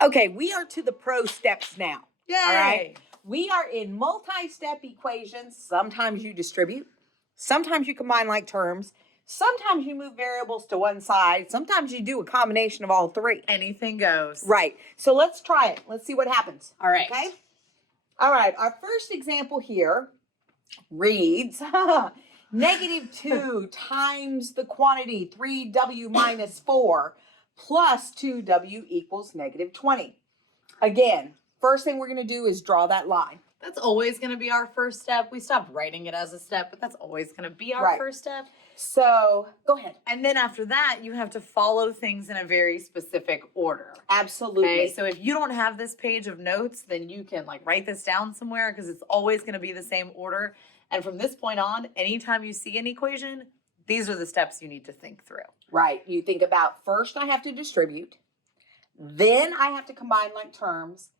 Okay, we are to the pro steps now. Yay! All right. We are in multi-step equations. Sometimes you distribute. Sometimes you combine like terms. Sometimes you move variables to one side. Sometimes you do a combination of all three. Anything goes. Right. So let's try it. Let's see what happens. All right. Okay. All right. Our first example here reads -2 times the quantity 3w minus 4 plus 2w equals -20. Again, first thing we're going to do is draw that line. That's always going to be our first step. We stopped writing it as a step, but that's always going to be our first step. So go ahead. And then after that, you have to follow things in a very specific order. Absolutely. Okay, so if you don't have this page of notes, then you can like write this down somewhere because it's always going to be the same order. And from this point on, anytime you see an equation, these are the steps you need to think through. Right. You think about first I have to distribute, then I have to combine like terms,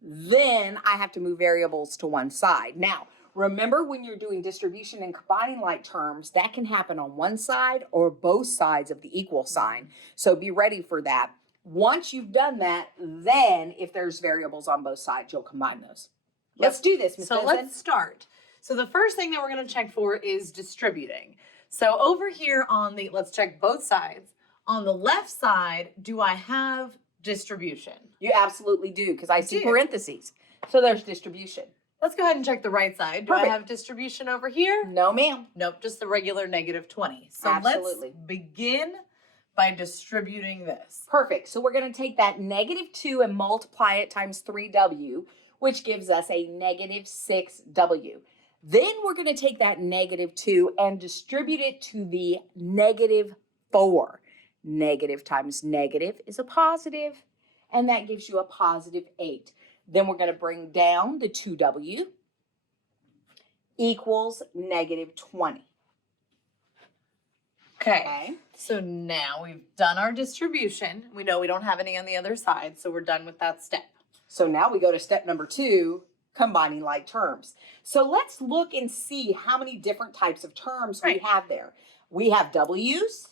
then I have to move variables to one side. Now, remember when you're doing distribution and combining like terms, that can happen on one side or both sides of the equal sign. So be ready for that. Once you've done that, then if there's variables on both sides, you'll combine those. Yep. Let's do this, Ms. So let's start. So the first thing that we're going to check for is distributing. So over here on the, let's check both sides. On the left side, do I have distribution? You absolutely do, because I see parentheses. So there's distribution. Let's go ahead and check the right side. Do I have distribution over here? No, ma'am. Nope, just the regular -20. So absolutely. Let's begin by distributing this. Perfect. So we're going to take that -2 and multiply it times 3w, which gives us a -6w. Then we're going to take that -2 and distribute it to the -4. Negative times negative is a positive, and that gives you a +8. Then we're going to bring down the 2w equals -20. Okay. So now we've done our distribution. We know we don't have any on the other side, so we're done with that step. So now we go to step number 2, combining like terms. So let's look and see how many different types of terms we have there. We have w's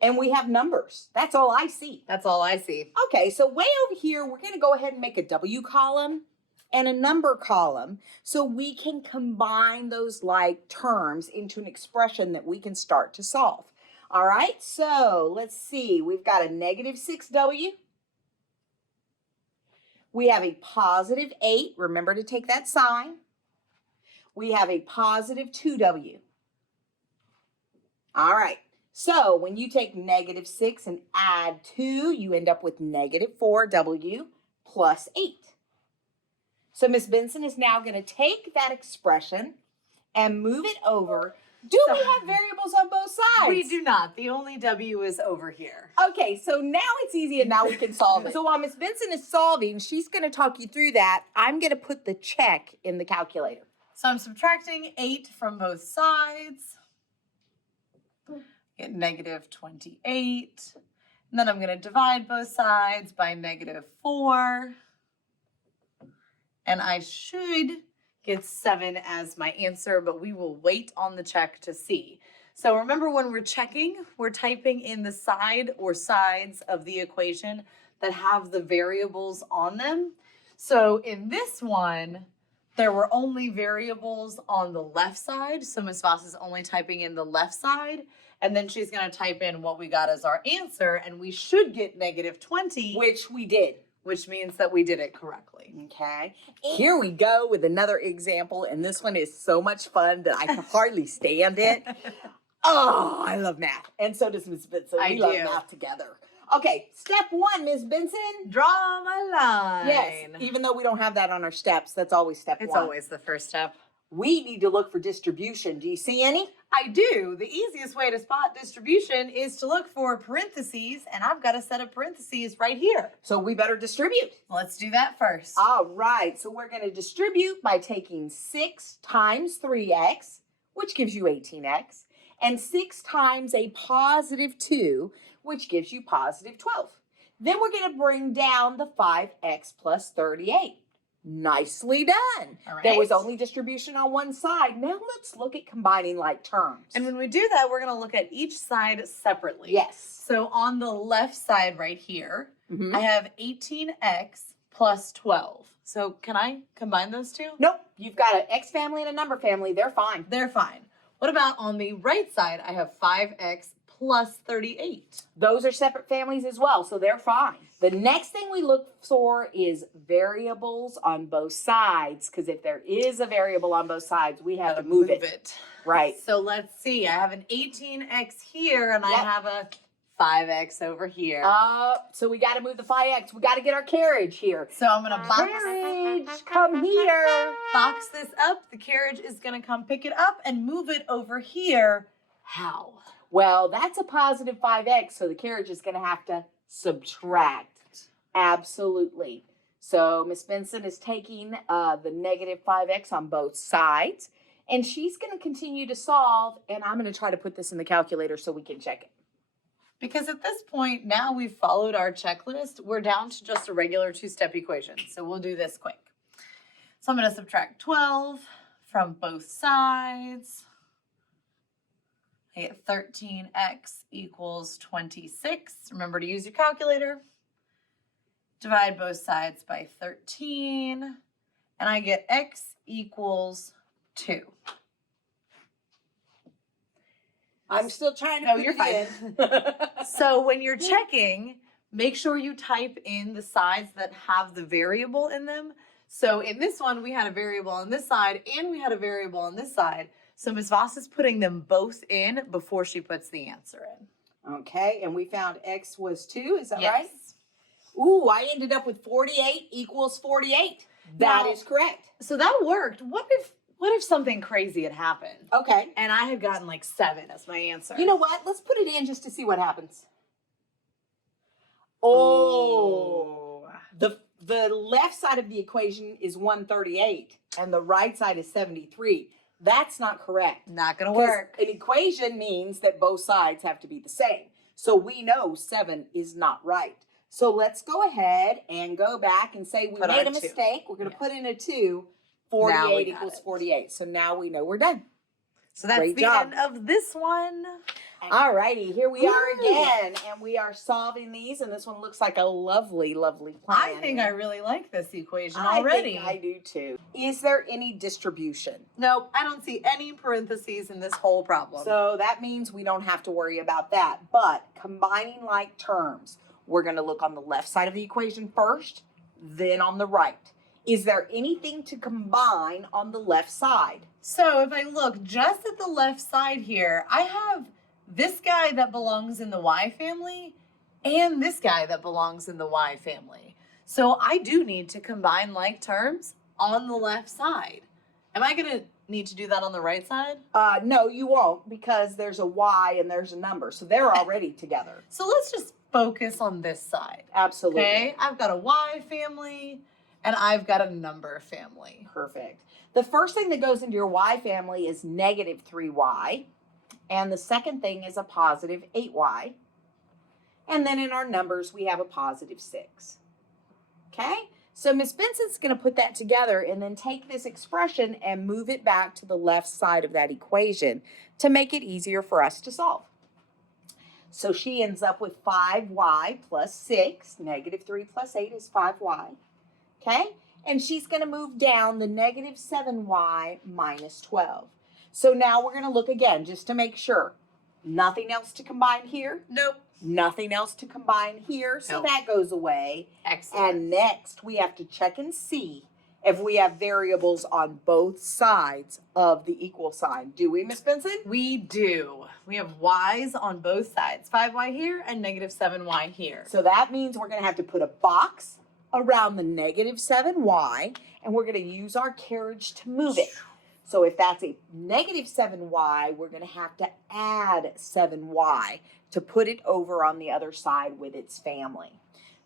and we have numbers. That's all I see. That's all I see. Okay, so way over here, we're going to go ahead and make a w column and a number column so we can combine those like terms into an expression that we can start to solve. All right, so let's see. We've got a -6w. We have a +8. Remember to take that sign. We have a +2w. All right. So when you take -6 and add 2, you end up with -4w plus 8. So Ms. Benson is now going to take that expression and move it over. Do we have variables on both sides? We do not. The only w is over here. Okay, so now it's easy and now we can solve it. So while Ms. Benson is solving, she's going to talk you through that. I'm going to put the check in the calculator. So I'm subtracting 8 from both sides. Get -28. And then I'm going to divide both sides by -4. And I should get 7 as my answer, but we will wait on the check to see. So remember when we're checking, we're typing in the side or sides of the equation that have the variables on them. So in this one, there were only variables on the left side. So Ms. Voss is only typing in the left side. And then she's going to type in what we got as our answer. And we should get -20. Which we did. Which means that we did it correctly. Okay. Here we go with another example. And this one is so much fun that I can hardly stand it. Oh, I love math. And so does Ms. Benson. We love math together. Okay, step 1, Ms. Benson. Draw my line. Yes, even though we don't have that on our steps, that's always step 1. It's always the first step. We need to look for distribution. Do you see any? I do. The easiest way to spot distribution is to look for parentheses, and I've got a set of parentheses right here. So we better distribute. Let's do that first. All right, so we're going to distribute by taking 6 times 3x, which gives you 18x, and 6 times a +2, which gives you +12. Then we're going to bring down the 5x plus 38. Nicely done. All right. There was only distribution on one side. Now let's look at combining like terms. And when we do that, we're going to look at each side separately. Yes. So on the left side right here, Mhm. I have 18x plus 12. So can I combine those two? Nope. You've got an X family and a number family. They're fine. They're fine. What about on the right side? I have 5x plus 38. Those are separate families as well, so they're fine. The next thing we look for is variables on both sides, because if there is a variable on both sides, we have to move it. Right. So let's see. I have an 18x here, and I Yep. have a 5x over here. So we got to move the 5x. We got to get our carriage here. So I'm going to Carriage, come here. box this up. The carriage is going to come pick it up and move it over here. How? Well, that's a positive 5x, so the carriage is going to have to subtract. Absolutely. So Miss Benson is taking the negative 5x on both sides, and she's going to continue to solve, and I'm going to try to put this in the calculator so we can check it. Because at this point, now we've followed our checklist, we're down to just a regular two-step equation. So we'll do this quick. So I'm going to subtract 12 from both sides. I get 13x equals 26. Remember to use your calculator. Divide both sides by 13. And I get x equals 2. I'm still trying to No, put you're it in. So when you're checking, make sure you type in the sides that have the variable in them. So in this one, we had a variable on this side and we had a variable on this side. So Ms. Voss is putting them both in before she puts the answer in. Okay, and we found x was 2, is that Yes. right? Ooh, I ended up with 48 equals 48. That Now- is correct. So that worked. What if something crazy had happened Okay. and I had gotten like 7 as my answer? You know what? Let's put it in just to see what happens. Oh. The left side of the equation is 138 and the right side is 73. That's not correct. Not going to 'Cause work. An equation means that both sides have to be the same. So we know 7 is not right. So let's go ahead and go back and say we Put made our a 2. mistake. We're going to Yeah. put in a 2. Now we 48 got equals it. 48. So now we know we're done. So that's Great the job. end of this one. All righty, here we are Woo! again, and we are solving these, and this one looks like a lovely, lovely plan. I think I really like this equation I already. think I do too. Is there any distribution? Nope, I don't see any parentheses in this whole problem. So that means we don't have to worry about that. But combining like terms, we're going to look on the left side of the equation first, then on the right. Is there anything to combine on the left side? So if I look just at the left side here, I have this guy that belongs in the Y family and this guy that belongs in the Y family. So I do need to combine like terms on the left side. Am I going to need to do that on the right side? No, you won't, because there's a Y and there's a number. So they're already together. So let's just focus on this side. Absolutely. Okay, I've got a Y family and I've got a number family. Perfect. The first thing that goes into your Y family is negative 3Y. And the second thing is a positive 8Y. And then in our numbers, we have a positive 6. Okay? So Miss Benson's going to put that together and then take this expression and move it back to the left side of that equation to make it easier for us to solve. So she ends up with 5Y plus 6. Negative 3 plus 8 is 5Y. Okay? And she's going to move down the negative 7Y minus 12. So now we're going to look again just to make sure. Nothing else to combine here. Nope. Nothing else to combine here. So Nope. that goes away. Excellent. And next we have to check and see if we have variables on both sides of the equal sign. Do we, Miss Benson? We do. We have Y's on both sides. 5Y here and negative 7Y here. So that means we're going to have to put a box around the negative 7Y, and we're going to use our carriage to move it. So if that's a negative 7Y, we're going to have to add 7Y to put it over on the other side with its family.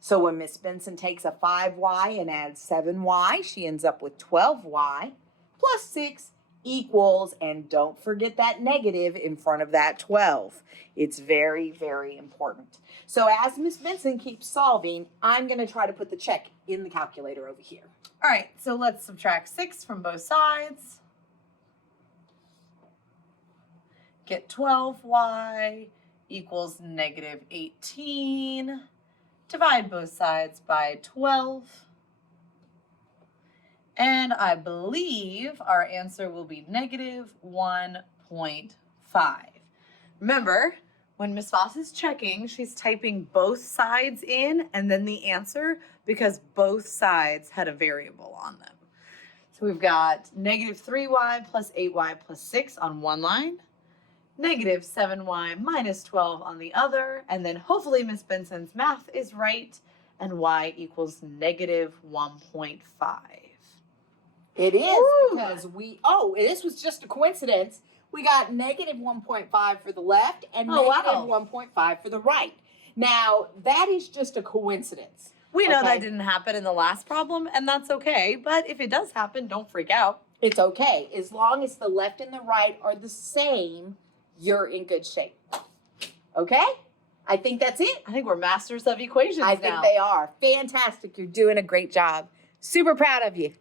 So when Miss Benson takes a 5Y and adds 7Y, she ends up with 12Y plus 6 equals, and don't forget that negative in front of that 12. It's very, very important. So as Miss Benson keeps solving, I'm going to try to put the check in the calculator over here. All right, so let's subtract 6 from both sides. Get 12Y equals negative 18. divide both sides by 12. And I believe our answer will be negative 1.5. Remember, when Miss Voss is checking, she's typing both sides in and then the answer because both sides had a variable on them. So we've got negative 3y plus 8y plus 6 on one line, negative 7y minus 12 on the other, and then hopefully Miss Benson's math is right and y equals negative 1.5. It is Woo! because this was just a coincidence. We got negative 1.5 for the left and Oh, negative wow. 1.5 for the right. Now, that is just a coincidence. We know Okay. that didn't happen in the last problem, and that's okay. But if it does happen, don't freak out. It's okay. As long as the left and the right are the same, you're in good shape. Okay? I think that's it. I think we're masters of equations I now. think they are. Fantastic. You're doing a great job. Super proud of you.